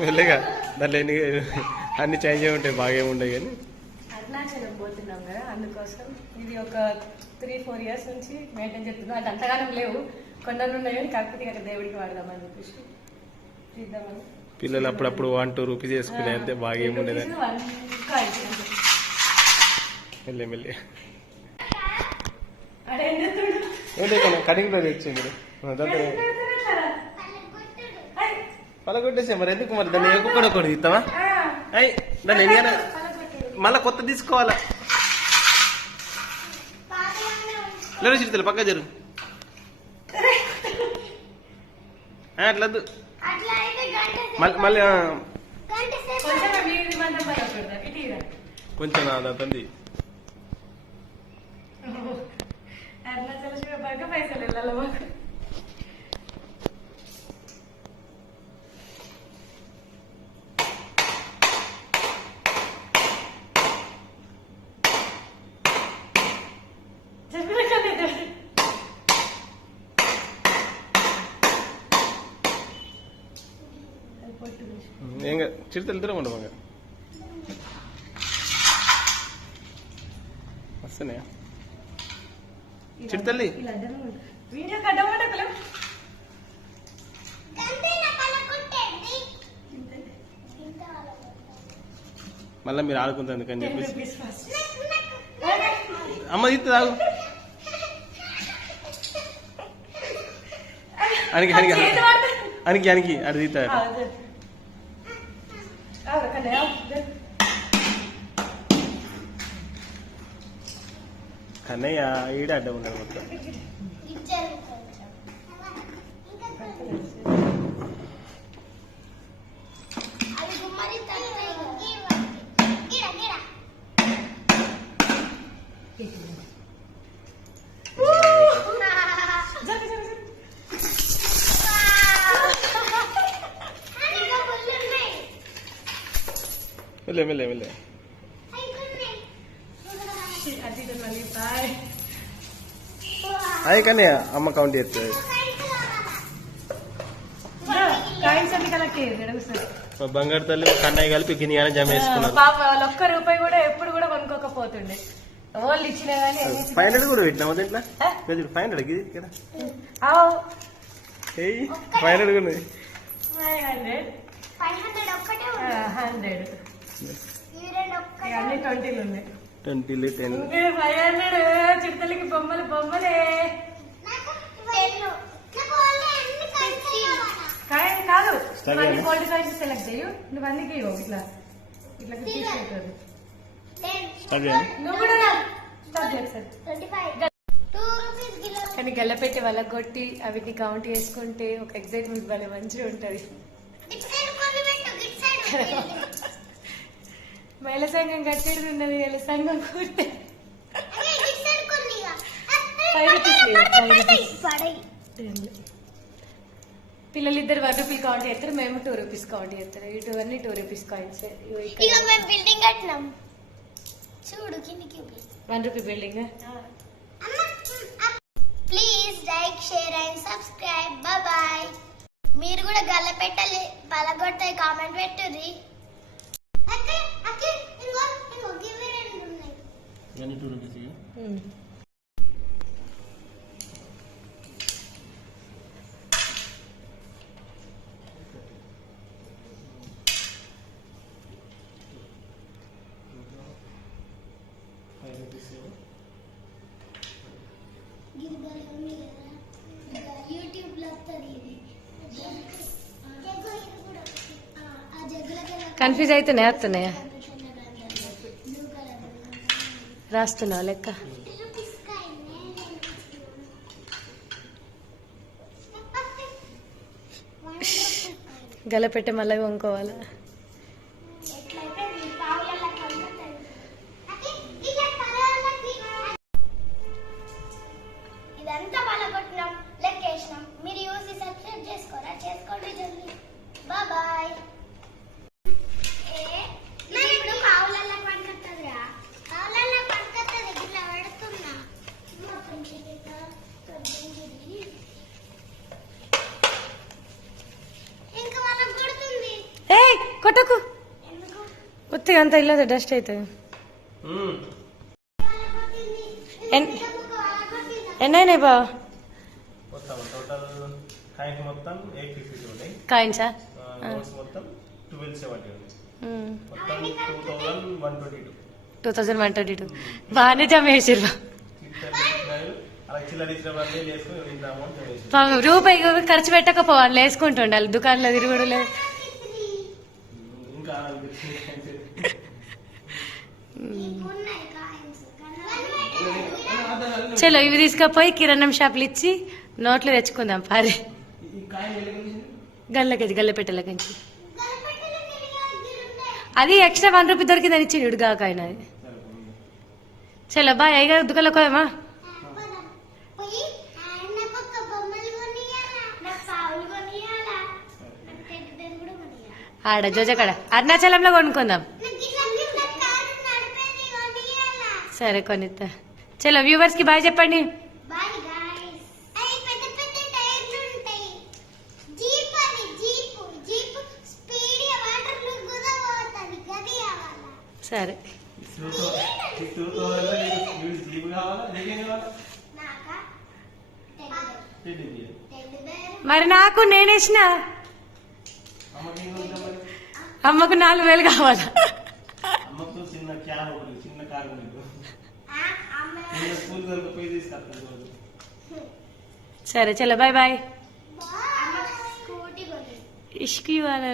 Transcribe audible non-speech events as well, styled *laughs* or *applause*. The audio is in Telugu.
వెళ్ళగా దాంట్లో ఎన్ని అన్ని చేంజ్ అయి ఉంటాయి బాగా ఉంటాయి కానీ. అరుణాచలం పోతున్నాం కదా అందుకోసం ఇది ఒక త్రీ ఫోర్ ఇయర్స్ నుంచి మెయింటైన్ చేస్తున్నాం. అది అంతగానం లేవు. కొండలు ఉన్నాయి కానీ కాకపోతే ఇక్కడ దేవుడికి వాడదామని చెప్పేసి తీద్దామని పిల్లలు అప్పుడప్పుడు వన్ టూ రూపీస్ వేసుకునే అంతే బాగా ఏముండేదని. వెళ్ళి వెళ్ళి అడే ఏం చేస్తుండు? ఏంటి ఇక్కడ కటింగ్ రోజు వచ్చింది పలగొట్టేసా మరి ఎందుకు మరి? దాన్ని ఎక్కువ ఒకటి తీస్తావా? ఆ, అయ్యి దాన్ని ఎన్ని. మళ్ళా కొత్త తీసుకోవాలా? లేదు చిరుతలు పక్క జరుగు ఆ, అట్లా వద్దు. అట్లా అయితే గంట మళ్ళీ మళ్ళీ కొంచెం తంది *laughs* अरुणाचलशिवाय बघा पैसे लिहिला मग எங்க சிறுத்தல் தர மாட்டோம் வாங்க. வசனையா ఉండు. వీడియో మళ్ళీ మీరు ఆడుకుంటారు అని టెన్ చెప్పేసి. అమ్మ తీస్తే తాగు. అనికి అనికి. అనికి అనికి అది. కన్నయ్య, అదే. కన్నయ్య ఈడే అడ్డం ఉన్నాడు మొత్తం ఇచ్చారు కొంచెం అవి అయ్యి కన్నయ్య అమ్మ కౌంట్ చేస్తుంది బంగారు తల్లి కన్నయ్య కలిపి గిని అని జమ వేసుకున్నారు పాప వాళ్ళు ఒక్క రూపాయి కూడా ఎప్పుడు కూడా కొనుక్కోకపోతుండే వాళ్ళు ఇచ్చినా కానీ ఫైవ్ హండ్రెడ్ కూడా పెట్టినాము దీంట్లో ఆ? ఫైవ్ హండ్రెడ్ ఇది కదా. ఏయ్ ఫైవ్ హండ్రెడ్ కూడా హండ్రెడ్ ఫైవ్ హండ్రెడ్ అన్ని ట్వంటీలు ఉన్నాయి ట్వంటీలు టెన్ చిట్టలకి బొమ్మలు బొమ్మలే. కాదు? గోల్డ్ కాయిన్స్ సెలెక్ట్ చేయు. నువ్వు ఇట్లా. ఇట్లా ట్వంటీ కానీ గల్లపెట్టి అవిటిని కౌంట్ చేసుకుంటే ఒక ఎగ్జైట్మెంట్ భలే మంచిగా ఉంటది. మహిళ సంఘం కట్టేది ఉన్నది వీళ్ళ సంఘం కూర్తే రూపీస్ రూపీస్. పిల్లలు ఇద్దరు వన్ రూపీ కౌంట్ చేస్తారు మేము టూ రూపీస్ కౌంట్ చేస్తారు. ఇటు అన్ని టూ రూపీస్ కాయిన్స్ బిల్డింగ్ కట్టినాం. చూడు కిందికి one rupee building please like share and subscribe bye మీరు కూడా గల్ల పెట్టాలి పలగొట్టాయి కామెంట్ పెట్టుర్రి అక్కే అక్కే ఇంకో ఇంకో గివి రెండు ఉన్నాయి ఇవన్నీ టూ రూపీస్ ఫైవ్ రూపీస్ ఇది భలే ఉంది కదా యూట్యూబ్లో వస్తుంది ఇది జగ్గు ఇది కూడా ఒకటి. ఆ జగ్గులకి కన్ఫ్యూజ్ అవుతున్నాయా వస్తున్నాయా రాస్తున్నావు లెక్క. *laughs* గలపెట్టే మళ్ళీ కొనుక్కోవాలా అంత ఇల్లు డస్ట్ అవుతుంది ఎన్ని అయినాయి బా coins two thousand one twenty two బాగానే జమ చేసిర్రు. రూపాయి ఖర్చు పెట్టకపోవాలి వేసుకుంటుండాలి దుకాణంలో తిరుగుడు లేదు. *laughs* చలో ఇవి తీసుకపోయి కిరాణం షాపులు ఇచ్చి నోట్లు తెచ్చుకుందాం పారి. ఈ కాయిన్ ఎలిగింది గల్లకి గల్ల పెట్టలకించి అది ఎక్స్ట్రా వన్ రూపీ దొరికిందని ఇచ్చి ఇడుగా ఆయన. అది చలో బాయ్ అయ్యగా దుకాణంలో పోయామా పోయి నాకు ఒక బొమ్మలు కొనియాలా నాకు పావులు కొనియాలా నాకు టెడ్డి బేర్ కూడా కొనియాలా ఆడ జోజకాడ అరుణాచలంలో కొనుక్కుందాం. సరే కొనిస్తా చలో వ్యూవర్స్కి బాయ్ చెప్పండి. Bye guys. అవి పెద్ద పెద్ద టైర్లు ఉంటాయి. జీప్ అది జీప్ జీప్ స్పీడ్ వాటర్లో కూడా పోతుంది గది కావాలా? సరే. మరి నాకు నేనేసిన అమ్మకి ఏం కొంటాం మరి అమ్మకు నాలుగు వేలు కావాలా? సరే చలో బాయ్ బాయ్. అమ్మ స్కూటీ కొనియాలి ఇష్కి ఇవ్వాలి